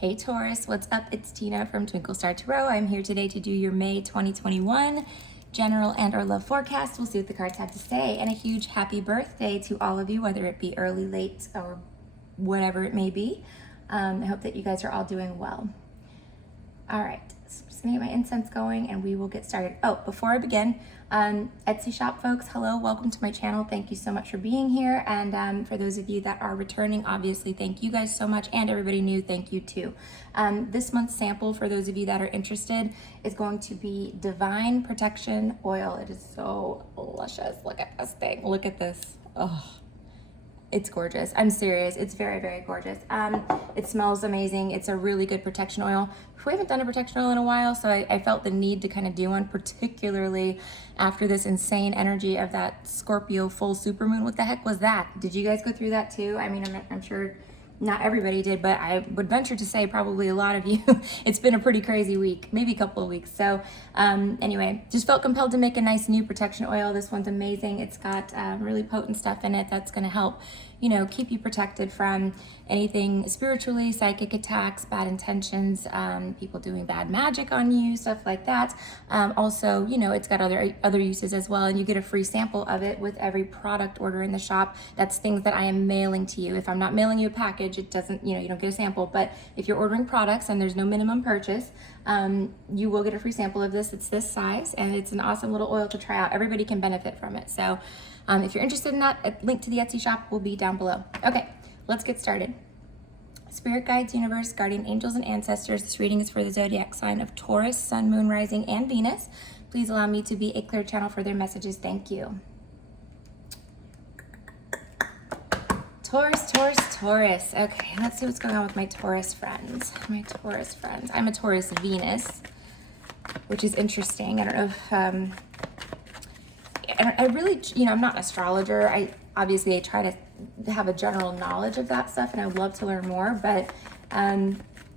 Hey Taurus, what's up? It's Tina from Twinklestartarot. I'm here today to do your May 2021 general and or love forecast. We'll see what the cards have to say. And a huge happy birthday to all of you, whether it be early, late, or whatever it may be. I hope that you guys are all doing well. All right, so I'm just gonna get my incense going and we will get started. Oh, before I begin, Etsy shop folks, hello, welcome to my channel. Thank you so much for being here. And for those of you that are returning, obviously, thank you guys so much. And everybody new, thank you too. This month's sample, for those of you that are interested, is going to be Divine Protection Oil. It is so luscious. Look at this thing, look at this. Oh, it's gorgeous. I'm serious. It's very, very gorgeous. It smells amazing. It's a really good protection oil. We haven't done a protection oil in a while, so I felt the need to kind of do one, particularly after this insane energy of that Scorpio full supermoon. What the heck was that? Did you guys go through that too? I mean, I'm sure not everybody did, but I would venture to say probably a lot of you. It's been a pretty crazy week, maybe a couple of weeks. So anyway, just felt compelled to make a nice new protection oil. This one's amazing. It's got really potent stuff in it that's going to help, you know, keep you protected from anything spiritually, psychic attacks, bad intentions, people doing bad magic on you, stuff like that. Also, you know, it's got other uses as well, and you get a free sample of it with every product order in the shop. That's things that I am mailing to you. If I'm not mailing you a package, it doesn't, you know, you don't get a sample. But if you're ordering products and there's no minimum purchase, you will get a free sample of this. It's this size, and it's an awesome little oil to try out. Everybody can benefit from it. So if you're interested in that, a link to the Etsy shop will be down below. Okay, let's get started. Spirit guides, universe, guardian angels, and ancestors. This reading is for the zodiac sign of Taurus, Sun, Moon, Rising, and Venus. Please allow me to be a clear channel for their messages. Thank you. Taurus, Taurus, Taurus. Okay, let's see what's going on with my Taurus friends. My Taurus friends. I'm a Taurus Venus, which is interesting. I don't know if... I really, you know, I'm not an astrologer. Obviously I try to have a general knowledge of that stuff, and I would love to learn more, but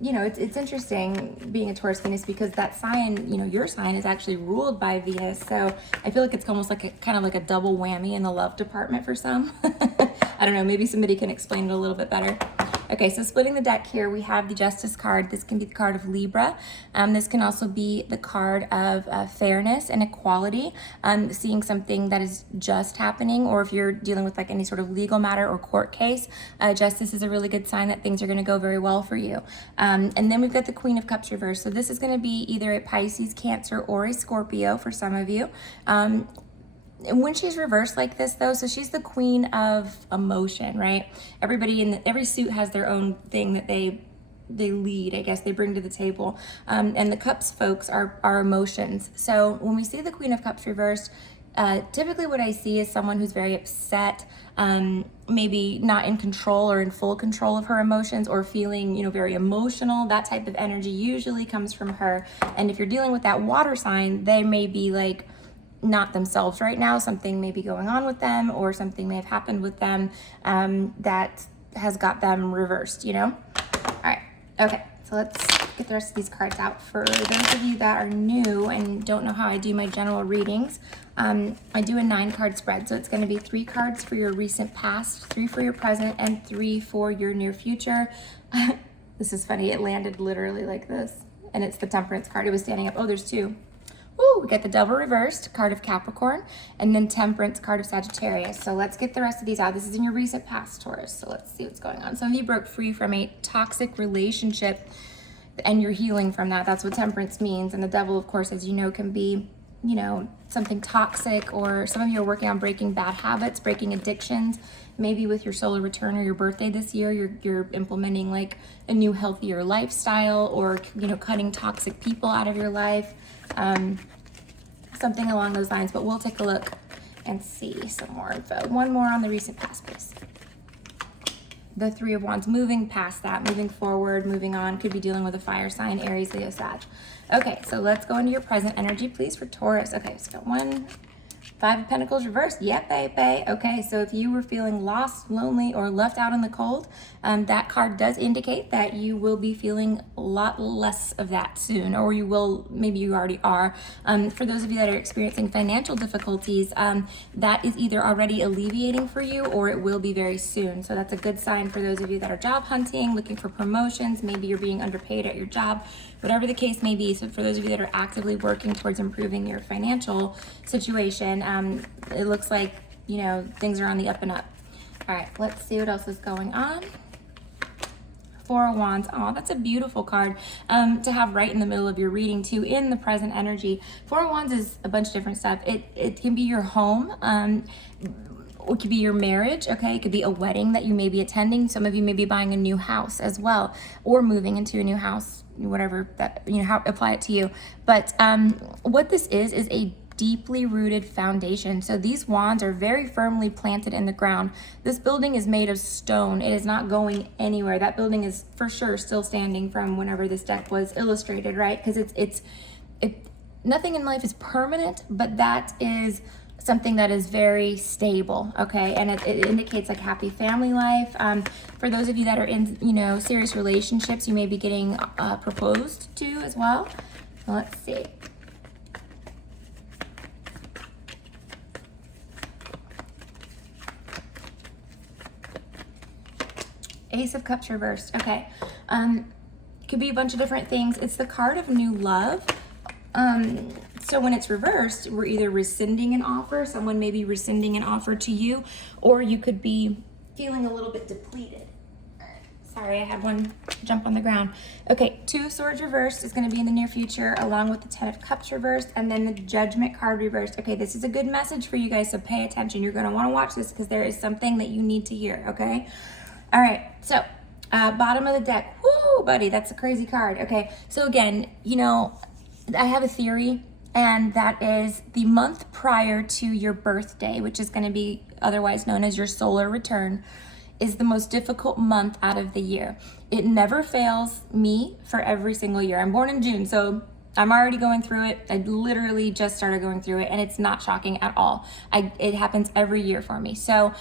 you know, it's interesting being a Taurus Venus because that sign, you know, your sign is actually ruled by Venus. So I feel like it's almost like kind of like a double whammy in the love department for some. I don't know, maybe somebody can explain it a little bit better. Okay, so splitting the deck here, we have the Justice card. This can be the card of Libra. This can also be the card of fairness and equality, seeing something that is just happening, or if you're dealing with like any sort of legal matter or court case, Justice is a really good sign that things are going to go very well for you. And then we've got the Queen of Cups reversed. So this is going to be either a Pisces, Cancer, or a Scorpio for some of you. And when she's reversed like this though, so she's the queen of emotion, right? Everybody in every suit has their own thing that they lead, I guess, they bring to the table. And the Cups folks are emotions. So when we see the Queen of Cups reversed, typically what I see is someone who's very upset, maybe not in control or in full control of her emotions, or feeling, you know, very emotional. That type of energy usually comes from her. And if you're dealing with that water sign, they may be like not themselves right now. Something may be going on with them, or something may have happened with them that has got them reversed, you know? All right, okay, so let's get the rest of these cards out. For those of you that are new and don't know how I do my general readings, I do a 9-card spread. So it's going to be 3 cards for your recent past, 3 for your present, and 3 for your near future. This is funny, it landed literally like this, and it's the Temperance card. It was standing up. Oh, there's 2. Ooh, we got the Devil reversed, card of Capricorn, and then Temperance, card of Sagittarius. So let's get the rest of these out. This is in your recent past, Taurus. So let's see what's going on. Some of you broke free from a toxic relationship and you're healing from that. That's what Temperance means. And the Devil, of course, as you know, can be, you know, something toxic, or some of you are working on breaking bad habits, breaking addictions. Maybe with your solar return or your birthday this year, you're implementing like a new healthier lifestyle, or, you know, cutting toxic people out of your life. Something along those lines, but we'll take a look and see some more info. One more on the recent past, please. The 3 of Wands, moving past that, moving forward, moving on. Could be dealing with a fire sign, Aries, Leo, Sag. Okay, so let's go into your present energy, please, for Taurus. Okay, so got 1, Five of Pentacles reversed. Yep, baby. Okay, so if you were feeling lost, lonely, or left out in the cold, that card does indicate that you will be feeling a lot less of that soon, or you will, maybe you already are. For those of you that are experiencing financial difficulties, that is either already alleviating for you or it will be very soon. So that's a good sign for those of you that are job hunting, looking for promotions. Maybe you're being underpaid at your job, whatever the case may be. So for those of you that are actively working towards improving your financial situation, it looks like, you know, things are on the up and up. All right, let's see what else is going on. Four of Wands. Oh, that's a beautiful card to have right in the middle of your reading too, in the present energy. Four of Wands is a bunch of different stuff. It can be your home. It could be your marriage, okay? It could be a wedding that you may be attending. Some of you may be buying a new house as well, or moving into a new house, whatever that, you know, how apply it to you. But what this is a deeply rooted foundation. So these wands are very firmly planted in the ground. This building is made of stone. It is not going anywhere. That building is for sure still standing from whenever this deck was illustrated, right? Because it's nothing in life is permanent, but that is something that is very stable, okay? And it indicates like happy family life. For those of you that are in, you know, serious relationships, you may be getting proposed to as well. Let's see. Ace of Cups reversed. Okay. Could be a bunch of different things. It's the card of new love. So when it's reversed, we're either rescinding an offer, someone may be rescinding an offer to you, or you could be feeling a little bit depleted. Sorry, I had one jump on the ground. Okay, Two of Swords reversed is going to be in the near future, along with the Ten of Cups reversed, and then the Judgment card reversed. Okay, this is a good message for you guys, so pay attention. You're going to want to watch this because there is something that you need to hear, okay? All right, so bottom of the deck. Woo, buddy, that's a crazy card. Okay, so again, you know, I have a theory, and that is the month prior to your birthday, which is going to be otherwise known as your solar return, is the most difficult month out of the year. It never fails me for every single year. I'm born in June, so I'm already going through it. I literally just started going through it, and it's not shocking at all. It happens every year for me. So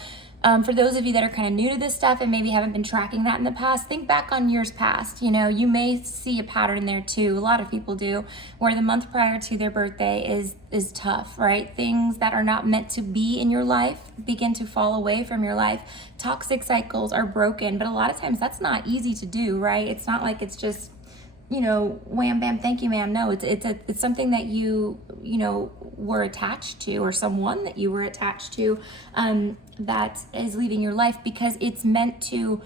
for those of you that are kind of new to this stuff and maybe haven't been tracking that in the past, think back on years past. You know, you may see a pattern there too. A lot of people do, where the month prior to their birthday is tough, right? Things that are not meant to be in your life begin to fall away from your life. Toxic cycles are broken, but a lot of times that's not easy to do, right? It's not like it's just, you know, wham, bam, thank you, ma'am. No, it's something that you know, were attached to, or someone that you were attached to, that is leaving your life, because it's meant to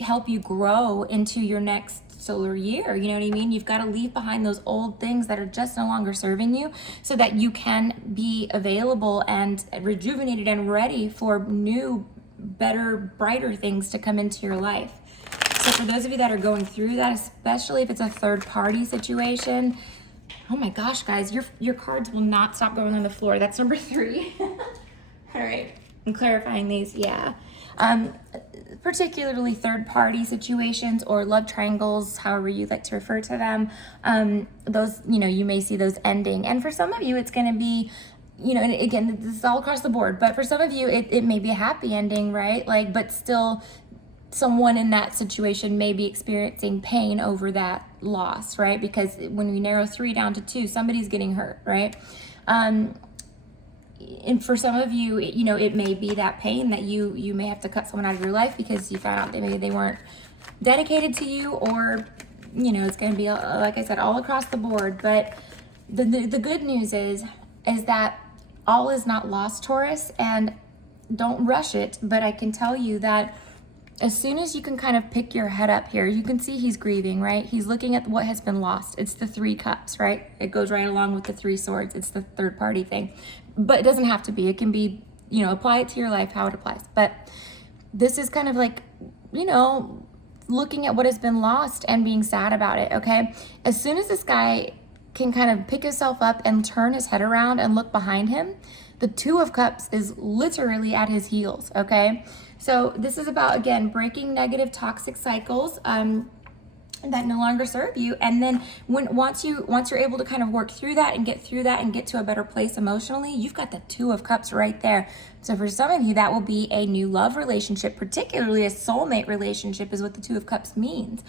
help you grow into your next solar year. You know what I mean? You've got to leave behind those old things that are just no longer serving you, so that you can be available and rejuvenated and ready for new, better, brighter things to come into your life. So for those of you that are going through that, especially if it's a third party situation, oh my gosh, guys, your cards will not stop going on the floor. That's number 3. All right, I'm clarifying these, yeah. Particularly third party situations or love triangles, however you like to refer to them, those, you know, you may see those ending. And for some of you, it's going to be, you know, and again, this is all across the board, but for some of you, it may be a happy ending, right? Like, but still, someone in that situation may be experiencing pain over that loss, right? Because when we narrow 3 down to 2, somebody's getting hurt, right? And for some of you, you know, it may be that pain that you may have to cut someone out of your life because you found out that maybe they weren't dedicated to you, or, you know, it's going to be, like I said, all across the board. But the good news is that all is not lost, Taurus, and don't rush it. But I can tell you that as soon as you can kind of pick your head up here, you can see he's grieving, right? He's looking at what has been lost. It's the 3 cups, right? It goes right along with the 3 swords. It's the third party thing. But it doesn't have to be. It can be, you know, apply it to your life, how it applies. But this is kind of like, you know, looking at what has been lost and being sad about it, okay? As soon as this guy can kind of pick himself up and turn his head around and look behind him, the 2 of Cups is literally at his heels, okay? So this is about, again, breaking negative toxic cycles. that no longer serve you. And then once you're able to kind of work through that and get through that and get to a better place emotionally, you've got the Two of Cups right there. So for some of you, that will be a new love relationship, particularly a soulmate relationship is what the Two of Cups means.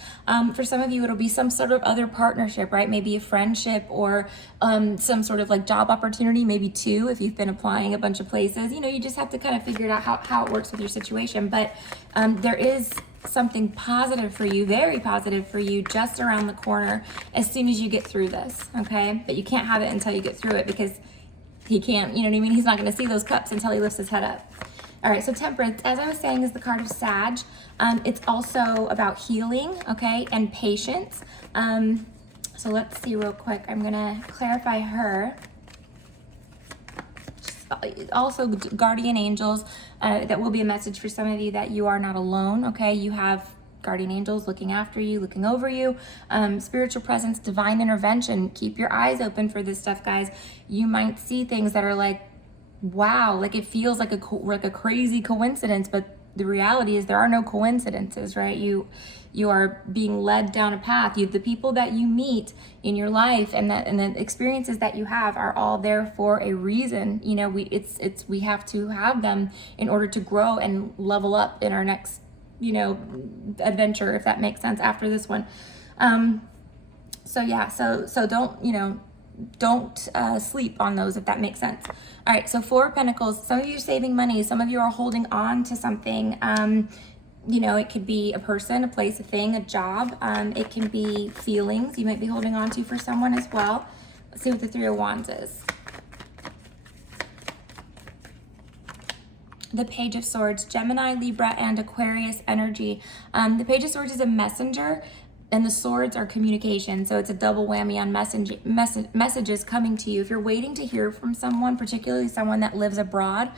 For some of you, it'll be some sort of other partnership, right? Maybe a friendship or some sort of like job opportunity, maybe two, if you've been applying a bunch of places. You know, you just have to kind of figure it out how it works with your situation. But there is something positive for you, very positive for you, just around the corner as soon as you get through this, okay? But you can't have it until you get through it, because he can't, you know what I mean? He's not going to see those cups until he lifts his head up. All right, so Temperance, as I was saying, is the card of Sag. It's also about healing, okay, and patience. So let's see real quick. I'm going to clarify her. Also guardian angels. That will be a message for some of you that you are not alone, okay? You have guardian angels looking after you, looking over you, spiritual presence, divine intervention. Keep your eyes open for this stuff, guys. You might see things that are like, wow, like it feels like a crazy coincidence, but the reality is there are no coincidences, right? You are being led down a path. The people that you meet in your life and the experiences that you have are all there for a reason. You know, we have to have them in order to grow and level up in our next, you know, adventure, if that makes sense, after this one. So yeah, so don't, you know, don't sleep on those, if that makes sense. All right, so Four of Pentacles. Some of you are saving money. Some of you are holding on to something. You know, it could be a person, a place, a thing, a job. It can be feelings you might be holding on to for someone as well. Let's see what the Three of Wands is. The Page of Swords, Gemini, Libra, and Aquarius energy. The Page of Swords is a messenger, and the swords are communication. So it's a double whammy on messages coming to you. If you're waiting to hear from someone, particularly someone that lives abroad,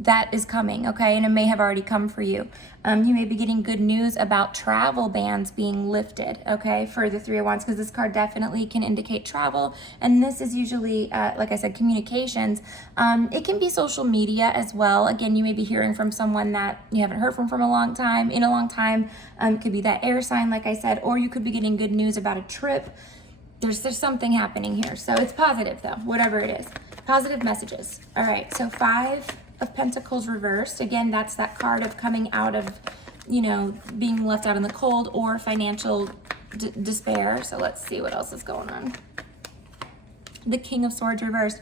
that is coming, okay? And it may have already come for you. You may be getting good news about travel bans being lifted, okay, for the Three of Wands, because this card definitely can indicate travel. And this is usually, like I said, communications. It can be social media as well. Again, you may be hearing from someone that you haven't heard from a long time, in a long time. It could be that air sign, like I said, or you could be getting good news about a trip. There's something happening here. So it's positive, though, whatever it is. Positive messages. All right, so Five of Pentacles reversed. Again, that's that card of coming out of, you know, being left out in the cold or financial despair. So let's see what else is going on. The King of Swords reversed.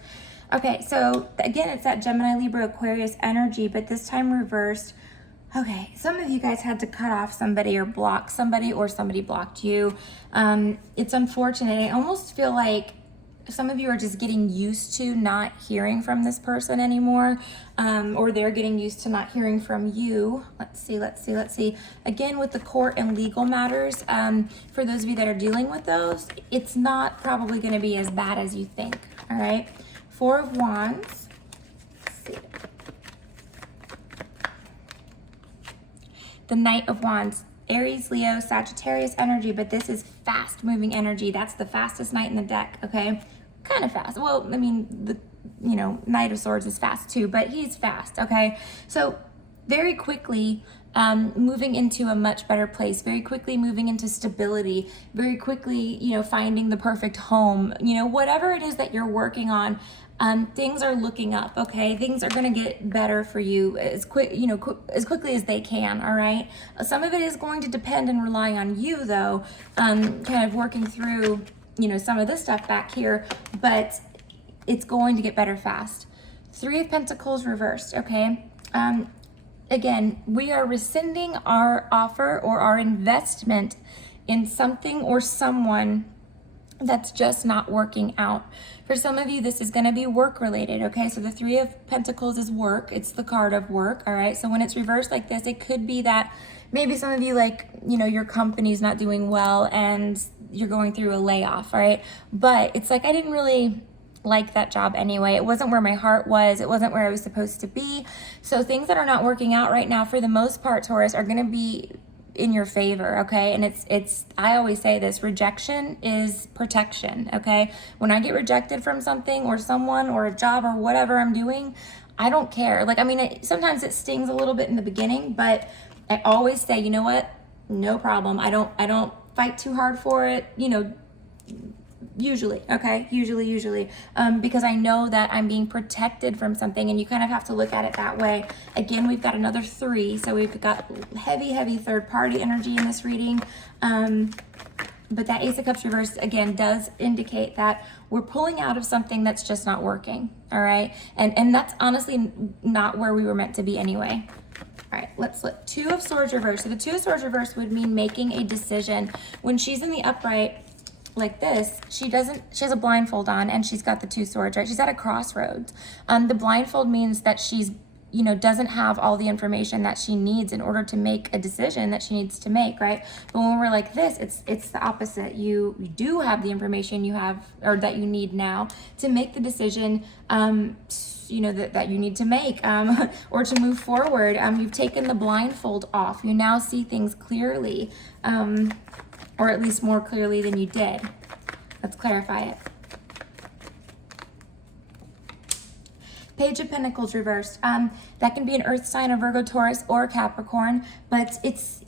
Okay, so again, it's that Gemini, Libra, Aquarius energy, but this time reversed. Okay, some of you guys had to cut off somebody or block somebody, or somebody blocked you. It's unfortunate. I almost feel like some of you are just getting used to not hearing from this person anymore, or they're getting used to not hearing from you. Let's see. Again, with the court and legal matters, for those of you that are dealing with those, it's not probably going to be as bad as you think, all right? Four of Wands. Let's see. The Knight of Wands. Aries, Leo, Sagittarius energy, but this is fast moving energy. That's the fastest knight in the deck, okay? Kind of fast. Well, I mean, the, you know, Knight of Swords is fast too, but he's fast, okay? So very quickly moving into a much better place, very quickly moving into stability, very quickly, you know, finding the perfect home, you know, whatever it is that you're working on. Things are looking up, okay? Things are going to get better for you as as quickly as they can, all right? Some of it is going to depend and rely on you, though, kind of working through, you know, some of this stuff back here, but it's going to get better fast. Three of Pentacles reversed, okay? Again, we are rescinding our offer or our investment in something or someone that's just not working out. For some of you, this is going to be work related, okay? So the Three of Pentacles is work. It's the card of work, all right? So when it's reversed like this, it could be that maybe some of you, like, you know, your company's not doing well and you're going through a layoff, all right? But it's like, I didn't really like that job anyway. It wasn't where my heart was. It wasn't where I was supposed to be. So things that are not working out right now, for the most part, Taurus, are going to be in your favor, okay? And it's I always say this, rejection is protection, okay? When I get rejected from something or someone or a job or whatever I'm doing, I don't care. Like, I mean, sometimes it stings a little bit in the beginning, but I always say, you know what? No problem. I don't fight too hard for it, you know, usually, okay? Usually, because I know that I'm being protected from something, and you kind of have to look at it that way. Again, we've got another 3, so we've got heavy third-party energy in this reading. But that Ace of Cups reversed, again, does indicate that we're pulling out of something that's just not working, all right? And that's honestly not where we were meant to be anyway. All right, let's look. 2 of Swords reversed. So the 2 of Swords reversed would mean making a decision. When she's in the upright like this, she has a blindfold on, and she's got the 2 swords, right? She's at a crossroads. The blindfold means that she's, you know, doesn't have all the information that she needs in order to make a decision that she needs to make, right? But when we're like this, it's the opposite. You do have the information you have, or that you need now to make the decision, you know, that you need to make, or to move forward. You've taken the blindfold off. You now see things clearly, or at least more clearly than you did. Let's clarify it. Page of Pentacles reversed. That can be an Earth sign, a Virgo, Taurus, or Capricorn, but it's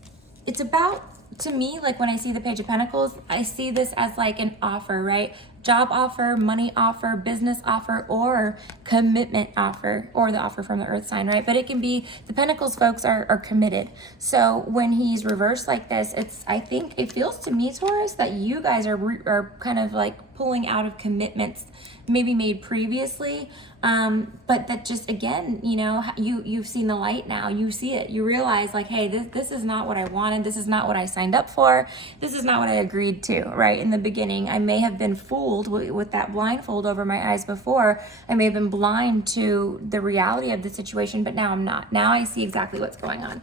about, to me, like when I see the Page of Pentacles, I see this as like an offer, right? Job offer, money offer, business offer, or commitment offer, or the offer from the Earth sign, right? But it can be, the Pentacles folks are committed. So when he's reversed like this, I think it feels to me, Taurus, that you guys are kind of like pulling out of commitments maybe made previously, but that just, again, you know, you've seen the light now. You see it. You realize, like, hey, this is not what I wanted. This is not what I signed up for. This is not what I agreed to, right? In the beginning, I may have been fooled with that blindfold over my eyes before. I may have been blind to the reality of the situation, but now I'm not. Now I see exactly what's going on.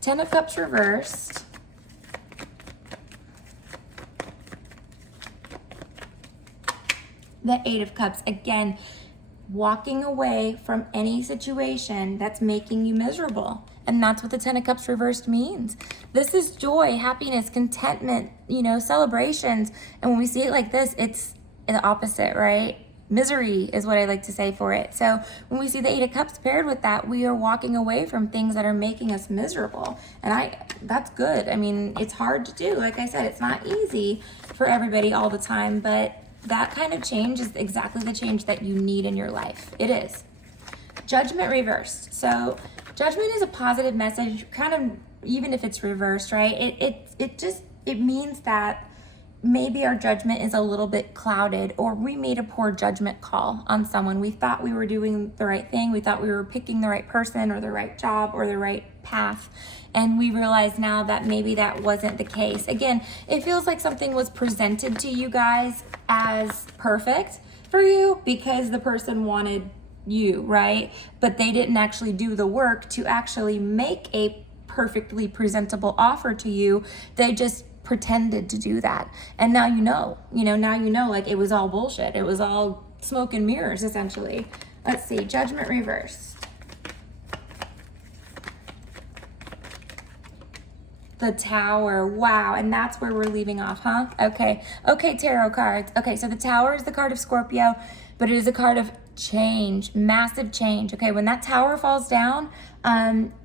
10 of Cups reversed. The 8 of Cups, again, walking away from any situation that's making you miserable. And that's what the 10 of Cups reversed means. This is joy, happiness, contentment, you know, celebrations. And when we see it like this, it's the opposite, right? Misery is what I like to say for it. So when we see the 8 of Cups paired with that, we are walking away from things that are making us miserable. And that's good. I mean, it's hard to do. Like I said, it's not easy for everybody all the time, but that kind of change is exactly the change that you need in your life. It is. Judgment reversed. So judgment is a positive message, kind of, even if it's reversed, right? It means that maybe our judgment is a little bit clouded, or we made a poor judgment call on someone. We thought we were doing the right thing. We thought we were picking the right person or the right job or the right path. And we realize now that maybe that wasn't the case. Again, it feels like something was presented to you guys as perfect for you because the person wanted you, right? But they didn't actually do the work to actually make a perfectly presentable offer to you. They just pretended to do that. And now now you know, like, it was all bullshit. It was all smoke and mirrors, essentially. Let's see, Judgment reversed. The Tower. Wow. And that's where we're leaving off, huh? Okay, tarot cards. Okay, so the Tower is the card of Scorpio, but it is a card of change, massive change. Okay, when that Tower falls down,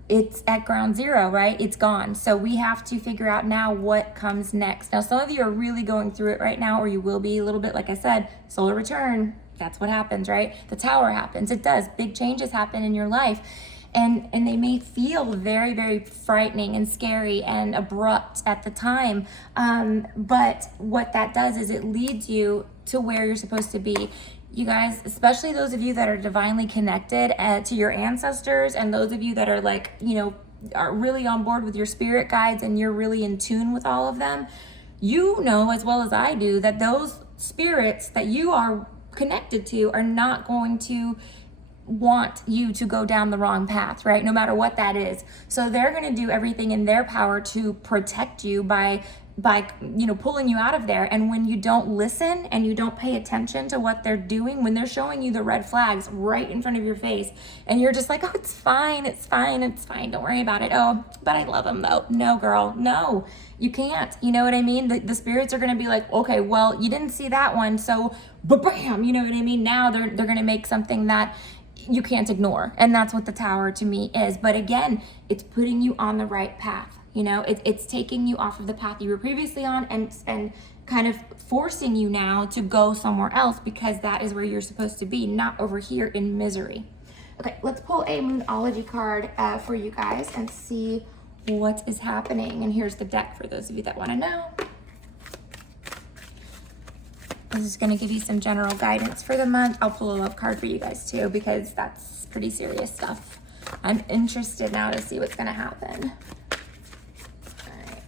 it's at ground zero, right? It's gone. So we have to figure out now what comes next. Now, some of you are really going through it right now, or you will be a little bit, like I said, solar return. That's what happens, right? The Tower happens. It does. Big changes happen in your life. And they may feel very, very frightening and scary and abrupt at the time. But what that does is it leads you to where you're supposed to be. You guys, especially those of you that are divinely connected to your ancestors, and those of you that are, like, you know, are really on board with your spirit guides and you're really in tune with all of them, you know as well as I do that those spirits that you are connected to are not going to want you to go down the wrong path, right? No matter what that is. So they're going to do everything in their power to protect you by pulling you out of there. And when you don't listen and you don't pay attention to what they're doing, when they're showing you the red flags right in front of your face, and you're just like, oh, it's fine, don't worry about it. Oh, but I love them though. No, girl, no, you can't. You know what I mean? The spirits are going to be like, okay, well, you didn't see that one, so bam, you know what I mean? Now they're going to make something that you can't ignore. And that's what the Tower to me is. But again, it's putting you on the right path. You know, it's taking you off of the path you were previously on and kind of forcing you now to go somewhere else, because that is where you're supposed to be, not over here in misery. Okay, let's pull a Moonology card for you guys and see what is happening. And here's the deck for those of you that want to know. This is going to give you some general guidance for the month. I'll pull a love card for you guys too, because that's pretty serious stuff. I'm interested now to see what's going to happen. All right.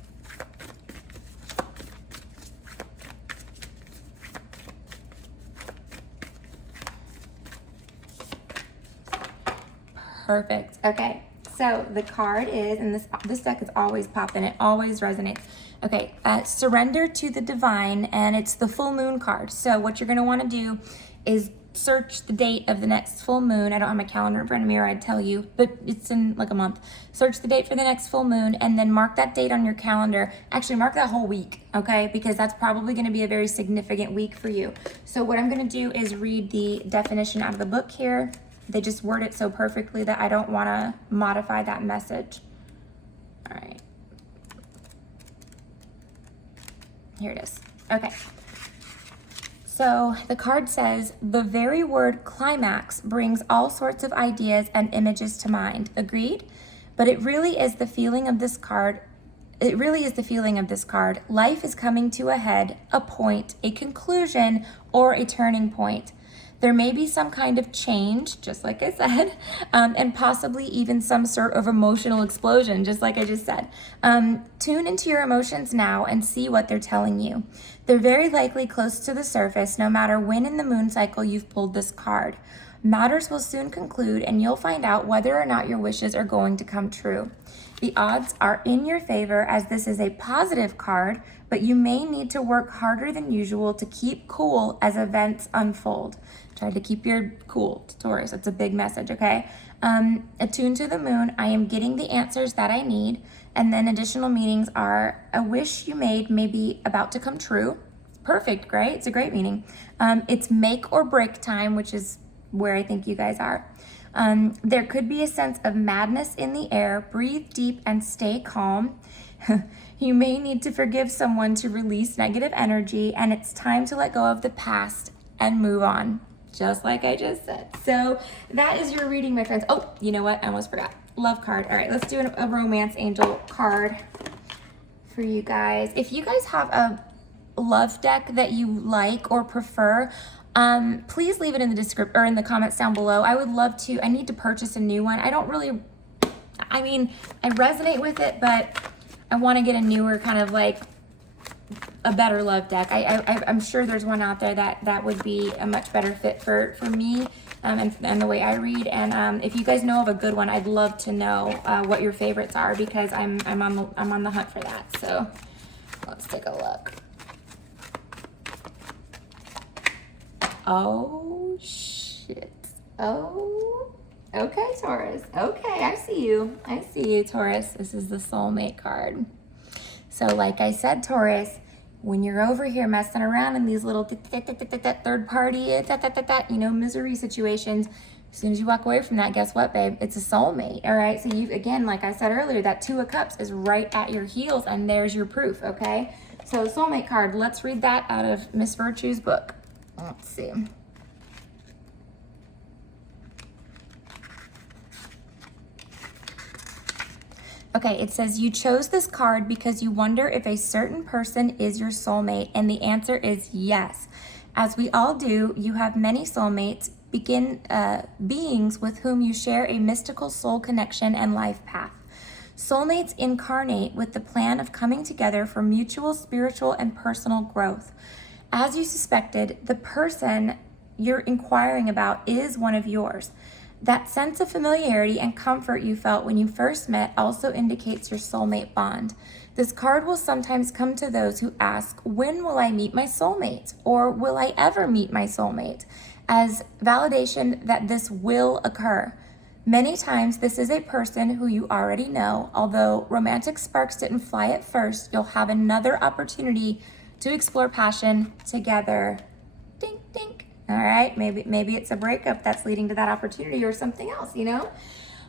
Perfect. Okay. So the card is, and this deck is always popping. It always resonates. Okay, surrender to the divine, and it's the full moon card. So what you're going to want to do is search the date of the next full moon. I don't have my calendar in front of me, or I'd tell you, but it's in like a month. Search the date for the next full moon, and then mark that date on your calendar. Actually, mark that whole week, okay? Because that's probably going to be a very significant week for you. So what I'm going to do is read the definition out of the book here. They just word it so perfectly that I don't want to modify that message. All right. Here it is. Okay. So the card says, the very word climax brings all sorts of ideas and images to mind. Agreed? But it really is the feeling of this card. It really is the feeling of this card. Life is coming to a head, a point, a conclusion, or a turning point. There may be some kind of change, just like I said, and possibly even some sort of emotional explosion, just like I just said. Tune into your emotions now and see what they're telling you. They're very likely close to the surface, no matter when in the moon cycle you've pulled this card. Matters will soon conclude, and you'll find out whether or not your wishes are going to come true. The odds are in your favor, as this is a positive card, but you may need to work harder than usual to keep cool as events unfold. Try to keep your cool, Taurus. It's a big message, okay? Attuned to the moon, I am getting the answers that I need. And then additional meanings are, a wish you made may be about to come true. Perfect, great. It's a great meaning. It's make or break time, which is where I think you guys are. There could be a sense of madness in the air. Breathe deep and stay calm. You may need to forgive someone to release negative energy, and it's time to let go of the past and move on, just like I just said. So that is your reading, my friends. Oh, you know what? I almost forgot. Love card. All right, let's do a romance angel card for you guys. If you guys have a love deck that you like or prefer, please leave it in the description or in the comments down below. I would love to. I need to purchase a new one. I resonate with it, but I want to get a newer kind of like a better love deck. I'm sure there's one out there that would be a much better fit for me and the way I read. And if you guys know of a good one, I'd love to know what your favorites are, because I'm on the hunt for that. So let's take a look. Oh shit. Oh, okay, Taurus. Okay, I see you. I see you, Taurus. This is the soulmate card. So like I said, Taurus, when you're over here messing around in these little third party, misery situations, as soon as you walk away from that, guess what, babe? It's a soulmate, all right? So you, again, like I said earlier, that Two of Cups is right at your heels, and there's your proof, okay? So soulmate card, let's read that out of Miss Virtue's book. Let's see. Okay, it says, you chose this card because you wonder if a certain person is your soulmate, and the answer is yes. As we all do, you have many soulmates, beings with whom you share a mystical soul connection and life path. Soulmates incarnate with the plan of coming together for mutual spiritual and personal growth. As you suspected, the person you're inquiring about is one of yours. That sense of familiarity and comfort you felt when you first met also indicates your soulmate bond. This card will sometimes come to those who ask, when will I meet my soulmate? Or will I ever meet my soulmate? As validation that this will occur. Many times this is a person who you already know. Although romantic sparks didn't fly at first, you'll have another opportunity to explore passion together. Dink, dink. All right, maybe it's a breakup that's leading to that opportunity, or something else, you know?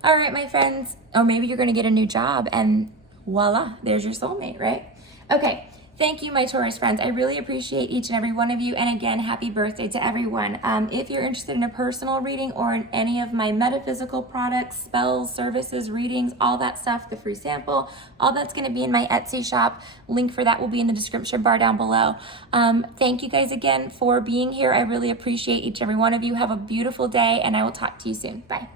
All right, my friends. Or maybe you're going to get a new job, and voila, there's your soulmate, right? Okay. Thank you, my Taurus friends. I really appreciate each and every one of you. And again, happy birthday to everyone. If you're interested in a personal reading or in any of my metaphysical products, spells, services, readings, all that stuff, the free sample, all that's going to be in my Etsy shop. Link for that will be in the description bar down below. Thank you guys again for being here. I really appreciate each and every one of you. Have a beautiful day, and I will talk to you soon. Bye.